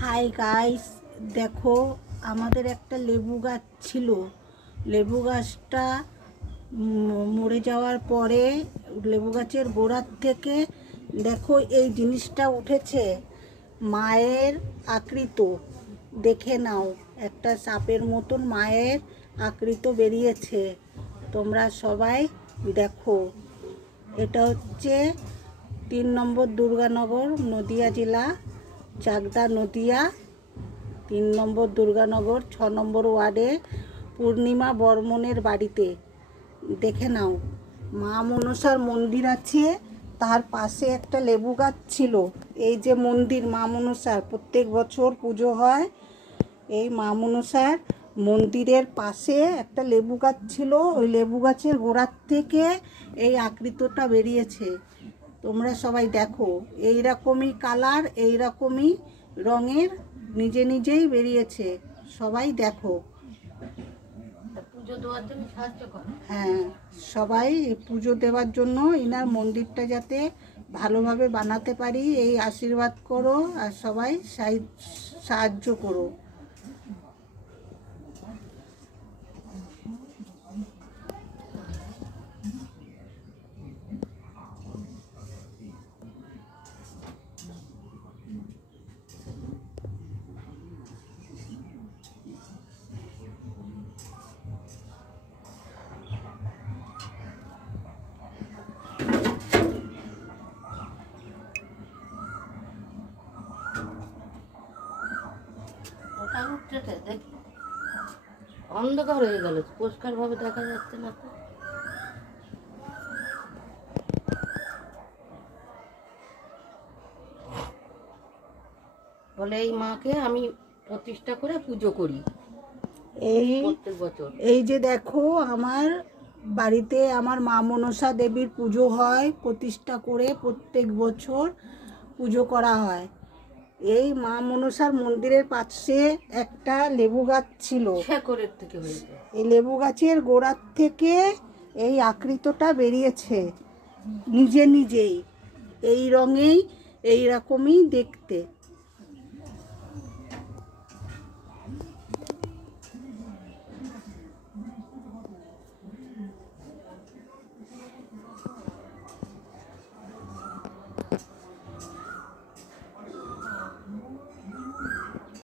Hi guys, দেখো আমাদের একটা লেবু গাছ ছিল। লেবু গাছটা মরে যাওয়ার পরে লেবু গাছের গোড়ার থেকে দেখো এই জিনিসটা উঠেছে, মায়ের আকৃত। দেখে নাও, একটা সাপের মতন মায়ের আকৃত বেরিয়েছে। তোমরা সবাই দেখো। এটা হচ্ছে 3 নম্বর দুর্গানগর, নদিয়া জেলা, চাকদা নদিয়া। 3 নম্বর দুর্গানগর, 6 নম্বর ওয়ার্ডে পূর্ণিমা বর্মনের বাড়িতে। দেখে নাও, মা মনসার মন্দির আছে, তার পাশে একটা লেবু গাছ ছিল। এই যে মন্দির মা মনসার, প্রত্যেক বছর পুজো হয়। এই মা মনসার মন্দিরের পাশে একটা লেবু গাছ ছিল। ওই লেবু গাছের গোড়ার থেকে এই আকৃতিটা বেরিয়েছে। তোমরা সবাই দেখো, এই রকমই কালার, এই রকমই রঙের নিজে নিজেই বেরিয়েছে। সবাই দেখো। পুজো দেওয়ার জন্য সাহায্য করে। হ্যাঁ, সবাই পুজো দেওয়ার জন্য এনার মন্দিরটা যাতে ভালোভাবে বানাতে পারি এই আশীর্বাদ করো, আর সবাই সাহায্য করো। ওটা উঠছে দেখি, অন্ধকার হয়ে গেল, পরিষ্কার ভাবে দেখা যাচ্ছে না তো। বলে এই মাকে আমি প্রতিষ্ঠা করে পুজো করি এই প্রত্যেক বছর। এই যে দেখো, আমার বাড়িতে আমার মা মনসা দেবীর পুজো হয়, প্রতিষ্ঠা করে প্রত্যেক বছর পুজো করা হয়। এই মা মনসার মন্দিরের পাশে একটা লেবু গাছ ছিল। শেকড়ের থেকে হয়েছে। এই লেবু গাছের গোড়ার থেকে এই আকৃতিটা বেরিয়েছে নিজে নিজেই। এই রঙেই, এই রকমই দেখতে।